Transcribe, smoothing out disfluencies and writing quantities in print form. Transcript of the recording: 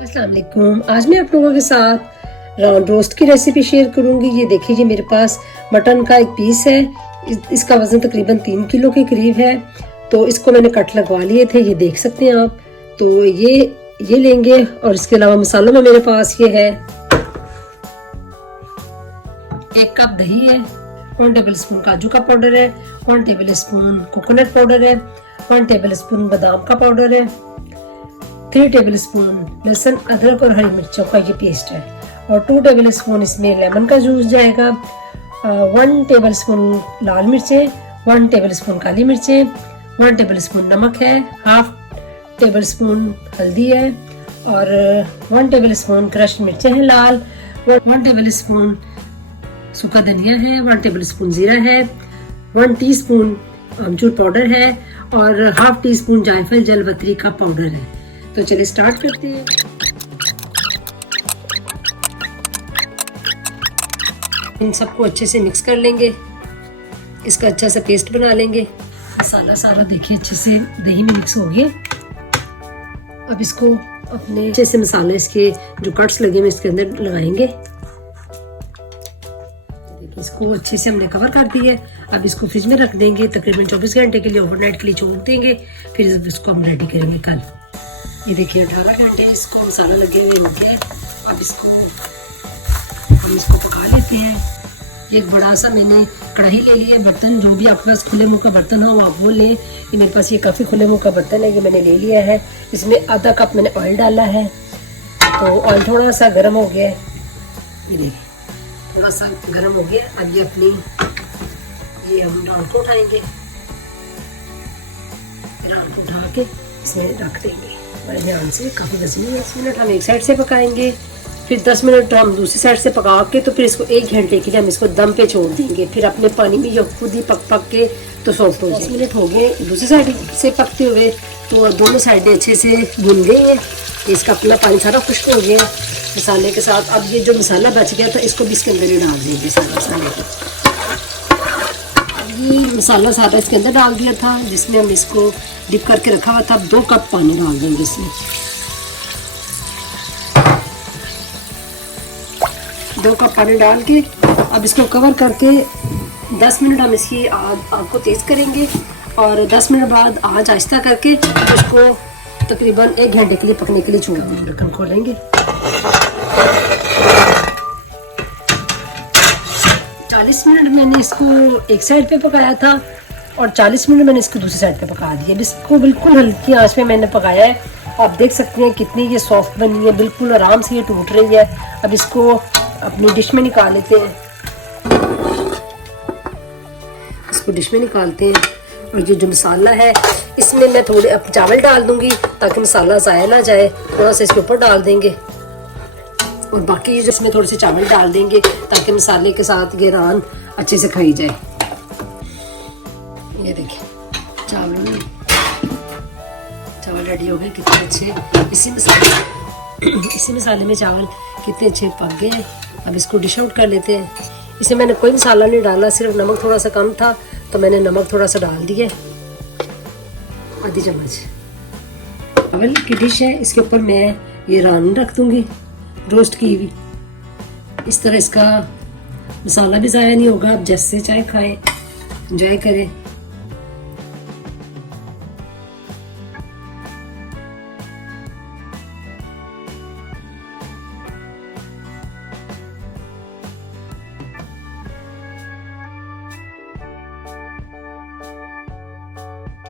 अस्सलाम वालेकुम। आज मैं आप लोगों के साथ राउंड रोस्ट की रेसिपी शेयर करूंगी। ये देखिए, ये मेरे पास मटन का एक पीस है। इसका वजन तकरीबन 3 किलो के करीब है। तो इसको मैंने कट लगवा लिए थे, ये देख सकते हैं आप। तो ये लेंगे और इसके अलावा मसालों में मेरे पास ये है 1 कप दही है, 1 टेबल स्पून काजू का पाउडर है, 1 टेबल स्पून कोकोनट पाउडर है, 1 टेबल स्पून बादाम का पाउडर है, 3 टेबल स्पून लहसुन अदरक और हरी मिर्चों का ये पेस्ट है और 2 टेबल स्पून इसमें लेमन का जूस जाएगा, 1 टेबल स्पून लाल मिर्चें, 1 टेबल स्पून काली मिर्चें, 1 टेबल स्पून नमक है, 1/2 टेबल स्पून हल्दी है और 1 टेबल स्पून क्रश्ड मिर्चें हैं लाल, 1 टेबल स्पून सूखा धनिया है, 1 टेबल स्पून जीरा है, 1 टीस्पून अमचूर पाउडर है और 1/2 टीस्पून जायफल जलवतरी का पाउडर है। तो चलिए स्टार्ट करते हैं। इन सबको अच्छे से मिक्स कर लेंगे, इसका अच्छा सा पेस्ट बना लेंगे। मसाला सारा देखिए अच्छे से दही में मिक्स हो गया। अब इसको अपने अच्छे से मसाला इसके जो कट्स लगे हुए इसके अंदर लगाएंगे। इसको अच्छे से हमने कवर कर दिया है। अब इसको फ्रिज में रख देंगे तकरीबन 24 घंटे के लिए, ओवरनाइट के लिए छोड़ देंगे। फिर इसको हम रेडी करेंगे कल। ये देखिए 18 घंटे इसको मसाला लगे हुए हो गया। अब हम इसको पका लेते हैं। एक बड़ा सा मैंने कढ़ाई ले लिया, बर्तन जो भी आपके पास खुले मुंह का बर्तन हो आप वो लें। ये मेरे पास ये काफ़ी खुले मुंह का बर्तन है, ये मैंने ले लिया है। इसमें आधा कप मैंने ऑयल डाला है। तो ऑयल थोड़ा सा गर्म हो गया है, ये देखिए थोड़ा सा गर्म हो गया। अब ये हम राउंड को उठाएंगे, राउंड को उठा के इसमें रख देंगे बड़े ध्यान से। काफ़ी वजनी है। 10 मिनट हम एक साइड से पकाएंगे, फिर 10 मिनट हम दूसरी साइड से पका के तो फिर इसको 1 घंटे के लिए हम इसको दम पे छोड़ देंगे। फिर अपने पानी में जो खुद ही पक के तो सॉफ्ट हो जाए। 10 मिनट हो गए दूसरी साइड से पकते हुए, तो दोनों साइडें अच्छे से भून गई हैं। इसका अपना पानी सारा खुश्क हो गया मसाले के साथ। अब ये जो मसाला बच गया था इसको भी इसके अंदर ही डाल देंगे सारा मसाले को। ये मसाला सारा इसके अंदर डाल दिया था जिसमें हम इसको डिप करके रखा हुआ था। 2 कप पानी डाल देंगे इसमें। 2 कप पानी डाल के अब इसको कवर करके 10 मिनट हम इसकी आग को तेज़ करेंगे और 10 मिनट बाद आँच आहिस्ता करके इसको तकरीबन 1 घंटे के लिए पकने के लिए छोड़ देंगे। ढक्कन खोलेंगे। 40 मिनट मैंने इसको एक साइड पे पकाया था और 40 मिनट मैंने इसको दूसरी साइड पे पका दिया। इसको बिल्कुल हल्की आंच पे मैंने पकाया है। आप देख सकते हैं कितनी ये सॉफ्ट बनी है, बिल्कुल आराम से ये टूट रही है। अब इसको अपनी डिश में निकाल लेते हैं। इसको डिश में निकालते हैं और ये जो मसाला है इसमें मैं थोड़े चावल डाल दूंगी ताकि मसाला ज़ाया ना जाए। थोड़ा सा इसके ऊपर डाल देंगे और बाकी इसमें थोड़े से चावल डाल देंगे ताकि मसाले के साथ ये रान अच्छे से खाई जाए। ये देखिए चावल रेडी हो गए कितने अच्छे। इसी मसाले में चावल कितने अच्छे पक गए हैं। अब इसको डिश आउट कर लेते हैं। इसमें मैंने कोई मसाला नहीं डाला, सिर्फ नमक थोड़ा सा कम था तो मैंने नमक थोड़ा सा डाल दिया, आधी चम्मच। चावल की डिश है, इसके ऊपर मैं ये रान रख दूंगी रोस्ट की हुई। इस तरह इसका मसाला भी ज़ाया नहीं होगा। आप जैसे चाहे खाएं, एंजॉय करें।